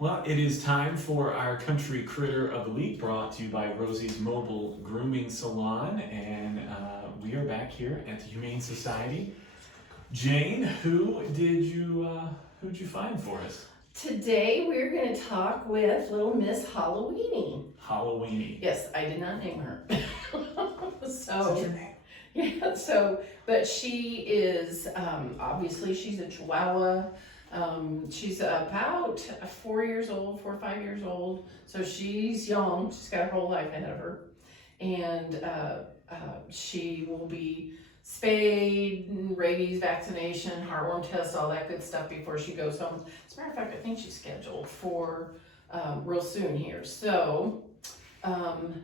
Well, it is time for our Country Critter of the Week, brought to you by Rosie's Mobile Grooming Salon, and we are back here at the Humane Society. Jane, who'd you find for us? Today we're going to talk with little Miss Halloweenie. Halloweenie. Yes, I did not name her. Is that your name? Yeah, but she is, obviously she's a Chihuahua. She's about 4 or 5 years old. So she's young, she's got her whole life ahead of her. And she will be spayed, rabies vaccination, heartworm test, all that good stuff before she goes home. As a matter of fact, I think she's scheduled for real soon here. So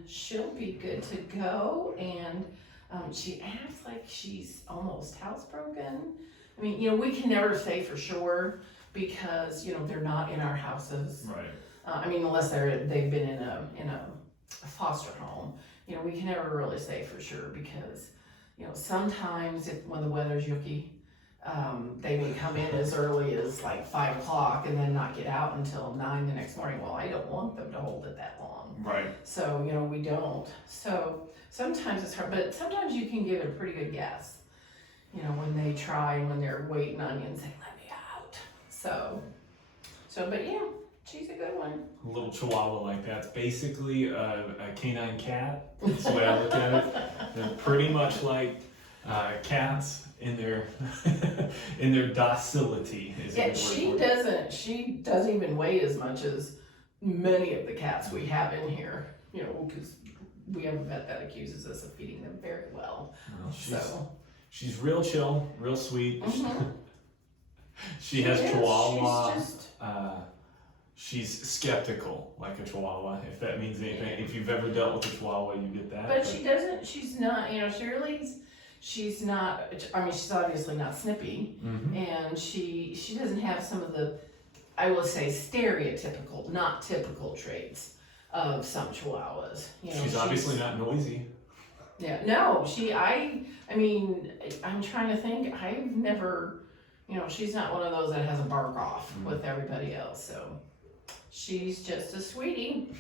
she'll be good to go, and she acts like she's almost housebroken. I mean, we can never say for sure because, they're not in our houses. Right. I mean, unless they've been in a foster home. We can never really say for sure because, sometimes when the weather's yucky, they may come in as early as like 5 o'clock and then not get out until 9 the next morning. Well, I don't want them to hold it that long. Right. So, we don't. So sometimes it's hard, but sometimes you can get a pretty good guess. When they try and when they're waiting on you and say, let me out. But yeah, she's a good one. A little Chihuahua like that's basically a canine cat. That's the way I look at it. They're pretty much like cats in their in their docility. Yeah, she doesn't even weigh as much as many of the cats we have in here. Because we have a vet that accuses us of feeding them very well. She's real chill, real sweet. Mm-hmm. She has Chihuahua. She's skeptical, like a Chihuahua, if that means anything. Yeah. If you've ever dealt with a Chihuahua, you get that. But she's not, she's not, I mean, she's obviously not snippy. Mm-hmm. And she doesn't have some of the, I will say, stereotypical, not typical traits of some Chihuahuas. She's obviously not noisy. Yeah, no, I mean, I'm trying to think, I've never, she's not one of those that has a bark off with everybody else, so she's just a sweetie.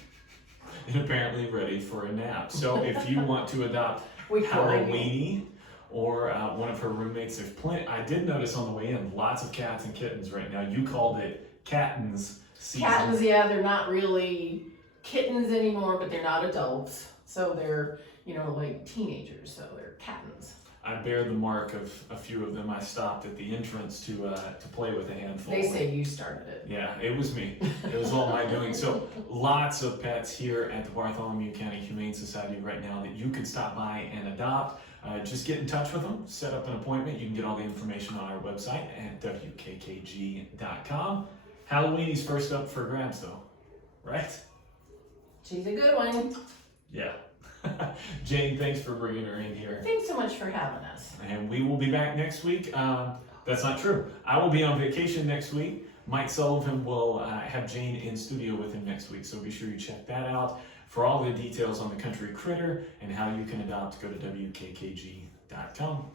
And apparently ready for a nap. So if you want to adopt Halloweenie or one of her roommates, there's plenty. I did notice on the way in, lots of cats and kittens right now. You called it Cattens season. Cattens, yeah, they're not really kittens anymore, but they're not adults, so they're like teenagers, so they're cattens. I bear the mark of a few of them. I stopped at the entrance to play with a handful. They say you started it. Yeah, it was me. It was all my doing. So lots of pets here at the Bartholomew County Humane Society right now that you can stop by and adopt. Just get in touch with them, set up an appointment. You can get all the information on our website at wkkg.com. Halloweenie's first up for grabs though, right? She's a good one. Yeah. Jane, thanks for bringing her in here. Thanks so much for having us. And we will be back next week. That's not true. I will be on vacation next week. Mike Sullivan will have Jane in studio with him next week, so be sure you check that out. For all the details on the Country Critter and how you can adopt, go to wkkg.com.